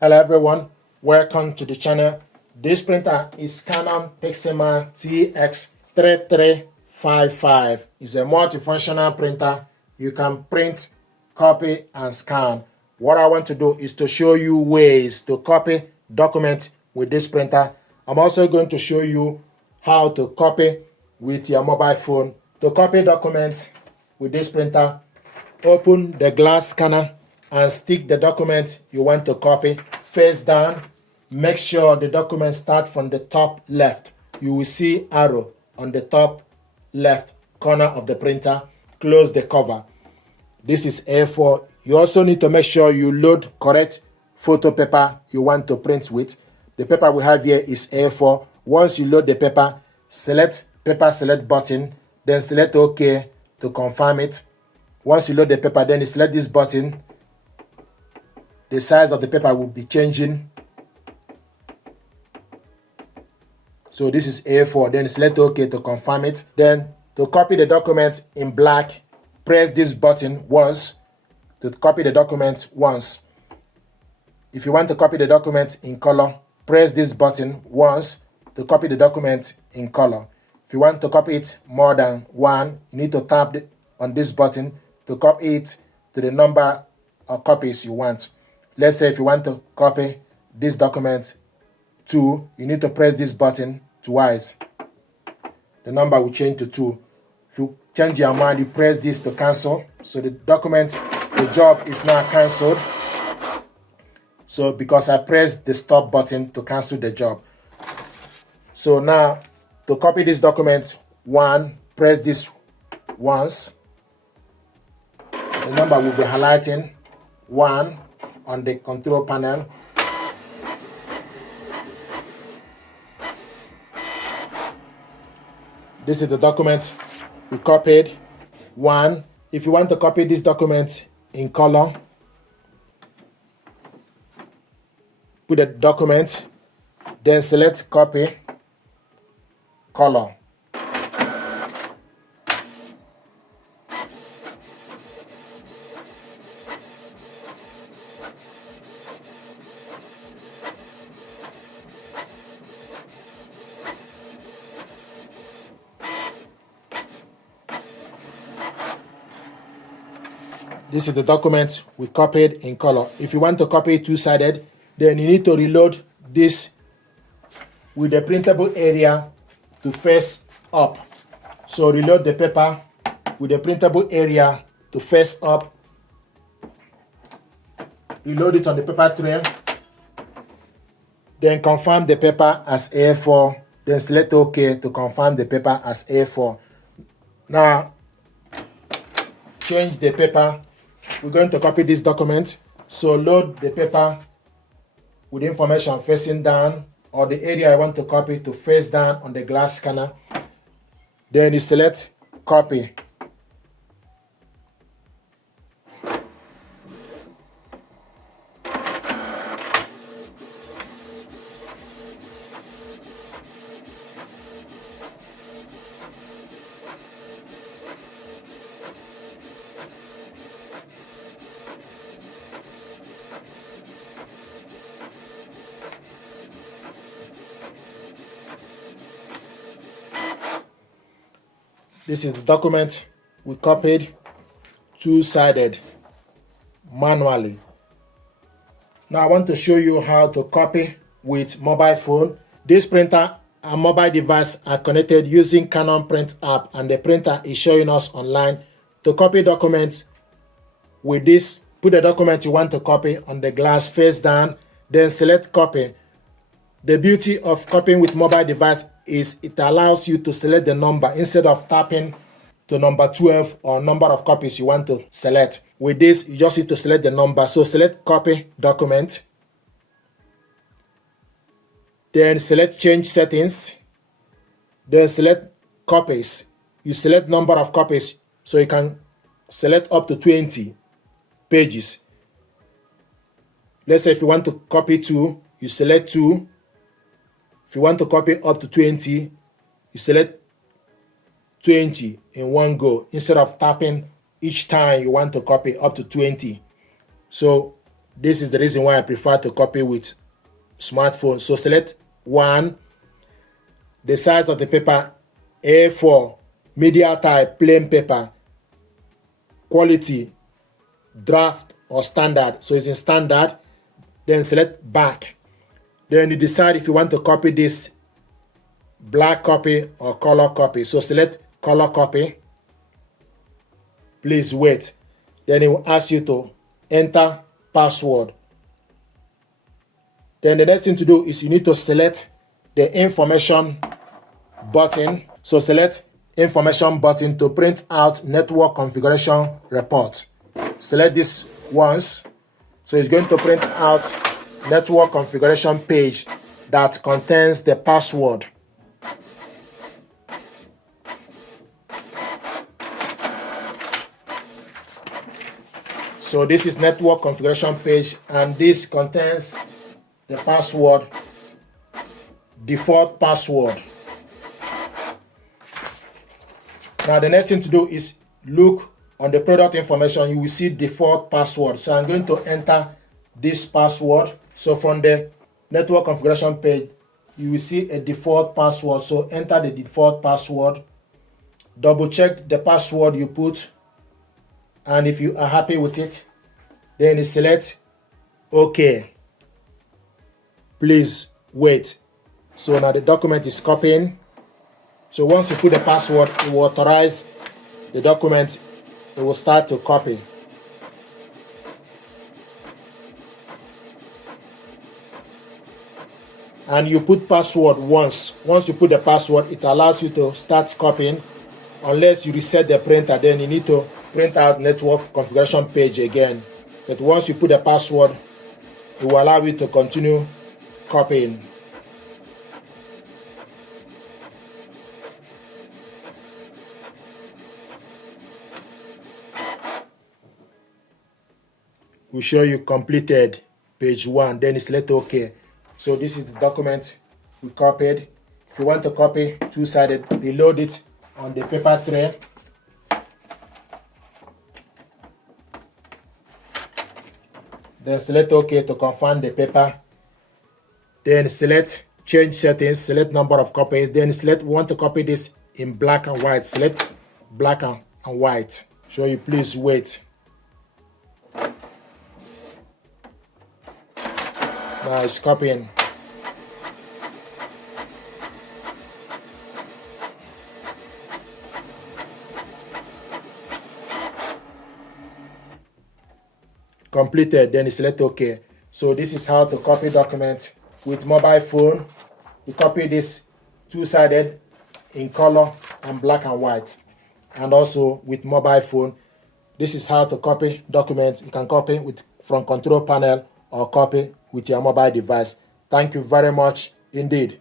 Hello everyone, welcome to the channel. This printer is Canon Pixma TS3355. It's a multifunctional printer. You can print, copy, and scan. What I want to do is to show you ways to copy documents with this printer. I'm also going to show you how to copy with your mobile phone. To copy documents with this printer, open the glass scanner and stick the document you want to copy face down. Make sure the document starts from the top left. You will see arrow on the top left corner of the printer. Close the cover. This is A4. You also need to make sure you load correct photo paper you want to print with. The paper we have here is A4. Once you load the paper, select paper select button, then select OK to confirm it. Once you load the paper, then you select this button. The size of the paper will be changing. So this is A4. Then select OK to confirm it. Then to copy the document in black, press this button once to copy the document once. If you want to copy the document in color, press this button once to copy the document in color. If you want to copy it more than one, you need to tap on this button to copy it to the number of copies you want. Let's say if you want to copy this document 2, you need to press this button twice. The number will change to 2. If you change your mind, you press this to cancel. So the document, the job is now cancelled. So because I pressed the stop button to cancel the job. So now to copy this document 1, press this once. The number will be highlighting 1 on the control panel. This is the document we copied. 1. If you want to copy this document in color, put the document, then select copy, color. This is the document we copied in color. If you want to copy it two-sided, then you need to reload this with the printable area to face up. So reload the paper with the printable area to face up. Reload it on the paper tray. Then confirm the paper as A4. Then select OK to confirm the paper as A4. Now, change the paper. We're going to copy this document. So load the paper with information facing down, or the area I want to copy to face down on the glass scanner. Then you select copy. This is the document we copied two-sided manually. Now I want to show you how to copy with mobile phone. This printer and mobile device are connected using Canon Print app, and the printer is showing us online. To copy documents with this, put the document you want to copy on the glass face down, then select copy. The beauty of copying with mobile device is it allows you to select the number instead of tapping to number 12 or number of copies you want to select. With this, you just need to select the number. So select copy document. Then select change settings. Then select copies. You select number of copies, so you can select up to 20 pages. Let's say if you want to copy 2, you select 2. If you want to copy up to 20, you select 20 in one go instead of tapping each time you want to copy up to 20. So This is the reason why I prefer to copy with smartphone. So select 1, the size of the paper, A4, media type, plain paper, quality, draft or standard. So it's in standard. Then select back. Then you decide if you want to copy this black copy or color copy. So select color copy. Please wait. Then it will ask you to enter password. Then the next thing to do is you need to select the information button. So select information button to print out network configuration report. Select this once. So it's going to print out network configuration page that contains the password. So this is network configuration page, and this contains the password, default password. Now the next thing to do is look on the product information. You will see default password. So I'm going to enter this password. So from the network configuration page, you will see a default password. So enter the default password. Double check the password you put. And if you are happy with it, then you select OK. Please wait. So now the document is copying. So once you put the password, it will authorize the document. It will start to copy. And you put password once. Once you put the password, it allows you to start copying. Unless you reset the printer, then you need to print out network configuration page again. But once you put the password, it will allow you to continue copying. Will show you completed page 1, then you select OK. So this is the document we copied. If you want to copy two-sided, reload it on the paper tray. Then select OK to confirm the paper. Then select change settings, select number of copies. Then select want to copy this in black and white. Select black and white. So you please wait. Now it's copying. Completed, then you select OK. So this is how to copy document with mobile phone. You copy this two-sided in color and black and white. And also with mobile phone. This is how to copy documents. You can copy from control panel or copy with your mobile device. Thank you very much indeed.